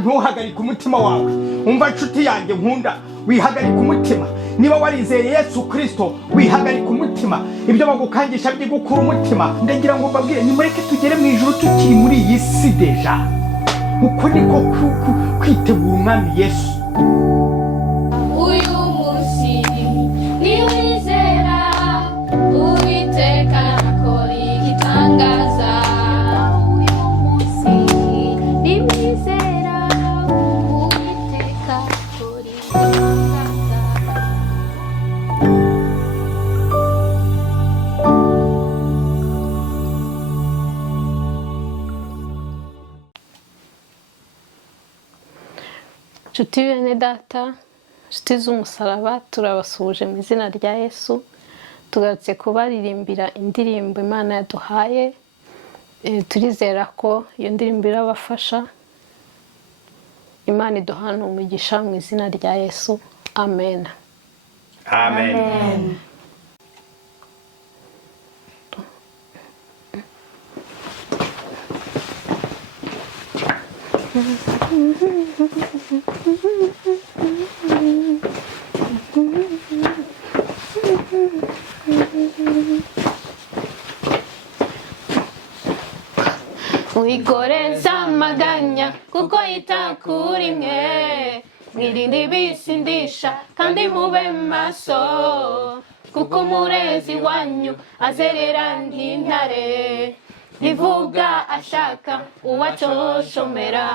ntuhagarike umutima wawe. Umva nshuti yanjye nkunda, wihagarika umutima. Niba warizeye Yesu Kristo, wihagarika umutima. Ibyo bagukangisha byigukura umutima. Ndagira ngo mbabwire, nimureke tugere mu ijuru tukiri muri iyi si deja. Uko niko kwitegura umwami Yesu. Uyu munsi niwizera Uwiteka akora igitangaza. Uyu munsi niwizera Uwiteka akora igitangaza. Nshuti bene data, nshuti z'umusaraba, turabasuhuje mu izina rya Yesu. Tugarutse kubaririmbira indirimbo Imana yaduhaye. Turizera ko iyo ndirimbo irabafasha. Imana iduhana umugisha mu izina rya Yesu. Amen. Amen. Wikoreza amaganya kuko yita kuri mwe. Mwirinde ibisindisha kandi mube maso, kuko umurezi wanyu azerera nk'intare, ntivuga ashaka uwacoshomera.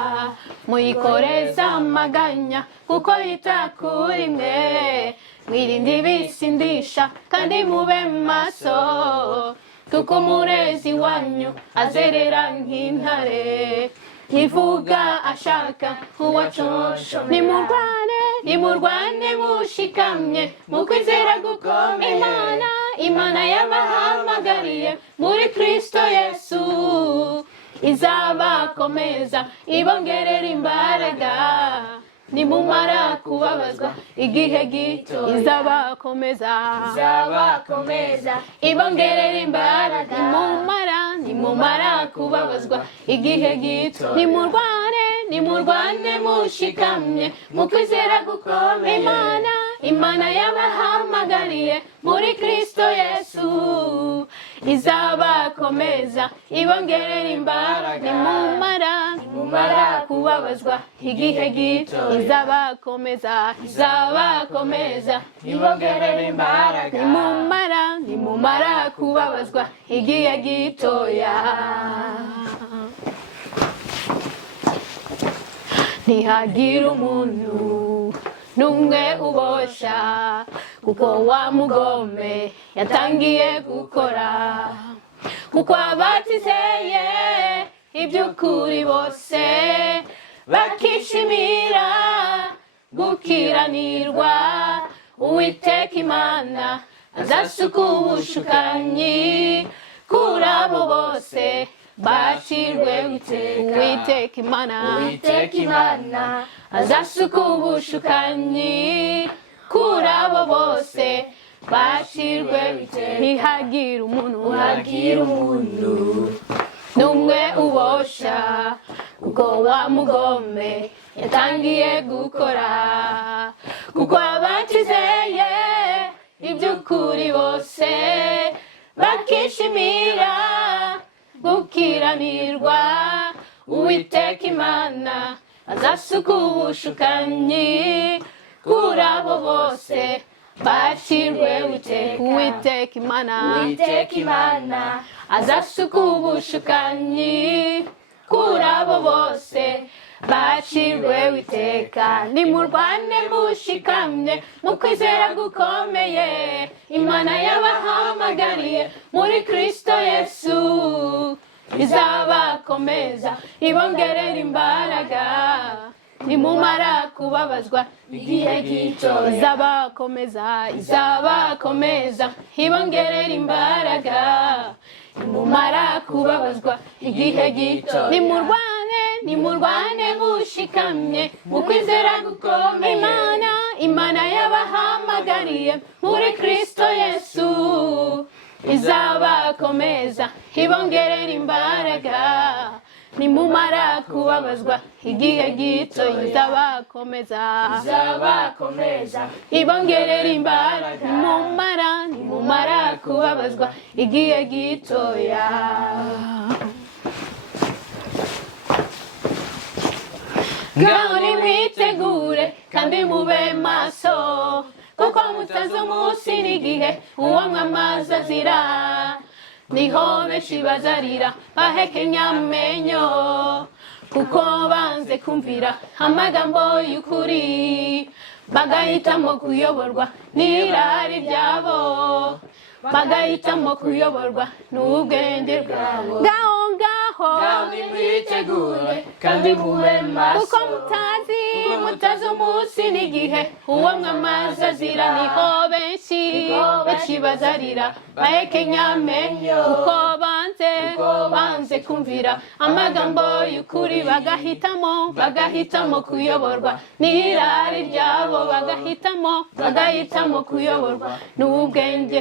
Muyikoreza amaganya kuko yita kuri mwe. Mwirinde ibisindisha kandi mube maso, kuko umurezi wanyu azerera nk'intare, ntivuga ashaka uwacoshomera. Nimurwane mushikamye mu kwizera gukomeye. Imana yabahamagariye muri Kristo Yesu izabakomeza ibongerera imbaraga. Nimumara kubabazwa igihe gito, izabakomeza ibongerera imbaraga. Nimumara kubabazwa igihe gito, nimurwane mushikamye mu kwizera gukomeye. Imana yabahamagariye muri Kristo Yesu izabakomeza ibongerera imbaraga. Nimumara kubabazwa igihe gito, izabakomeza ibongerera imbaraga. Nimumara kubabazwa igihe gitoya. Ntihagira umuntu n'umwe ubosha, kuko wa mugome yatangiye gukora. Kuko abatizeye iby'ukuri bose bakishimira gukiranirwa, Uwiteka Imana azasuka ubushukanyi kuri abo bose bacirwe Uwiteka Imana azasuka ubushukanyi kuri abo bose bacirwe. Ntihagira umuntu n'umwe ubosha, kuko wa mugome yatangiye gukora. Kuko abatizeye iby'ukuri bose bakishimira gukiranirwa, Uwiteka Imana azasuka ubushukanyi kuri abo bose bacirwe. Uwiteka Imana azasuka ubushukanyi kuri abo bose bacirwe Uwiteka. Nimurwane mushikamye mu kwizera gukomeye. Imana yabahamagariye muri Kristo Yesu izabakomeza ibongerera imbaraga. Nimumara kubabazwa igihe gito, izabakomeza ibongerera imbaraga. Nimumara kubabazwa igihe gito, nimurwane mushikamye mu kwizera gukomeye. Imana yabahamagariye muri Kristo Yesu izabakomeza ibongerera imbaraga. nimumara kubabazwa igihe gito izabakomeza ibongerera imbaraga nimumara kubabazwa igihe gitoya. Ngaho nimwitegure kandi mube maso, kuko mutazi umunsi n'igihe uwo mwamazi azira. Niho benshi bazarira bahekenya amenyo, kuko banze kumvira amagambo y'ukuri, bagahitamo kuyoborwa n'irari ryabo, bagahitamo kuyoborwa n'ubwenge bwabo. Ngaho nimwitegure kandi mube maso, kuko mutazi umunsi n'igihe uwo mwamazi azira. Niho benshi bazarira bahekenya amenyo, kuko banze kumvira amagambo y'ukuri, bagahitamo kuyoborwa n'irari ryabo, bagahitamo kuyoborwa n'ubwenge.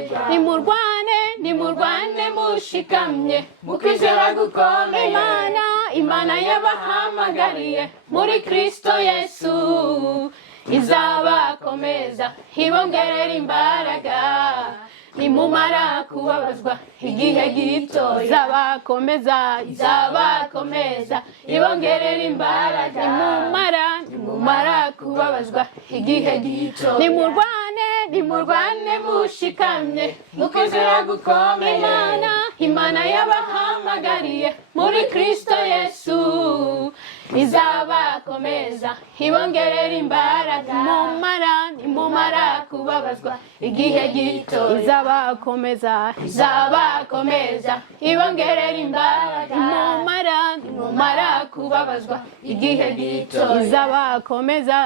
nimurwane mushikamye mukwizera gukomeye, Imana yabahamagariye muri Kristo Yesu izabakomeza ibongerera imbaraga. Nimumara kubabazwa igihe gito izabakomeza ibongerera imbaraga. Nimumara kubabazwa igihe gito nimurwane mushikamye mukwizera gukomeye, Imana yabahamagariye muri Kristo Yesu izabakomeza ibongerera imbaraga. Nimumara kubabazwa igihe gito izabakomeza ibongerera imbaraga. Nimumara kubabazwa igihe gito izabakomeza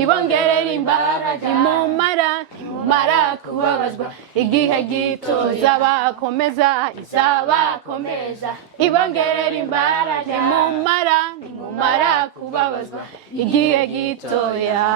ibongerera imbaraga. Nimumara kubabazwa igihe gito izabakomeza ibongerera imbaraga. Nimumara kubabazwa igihe gitoya.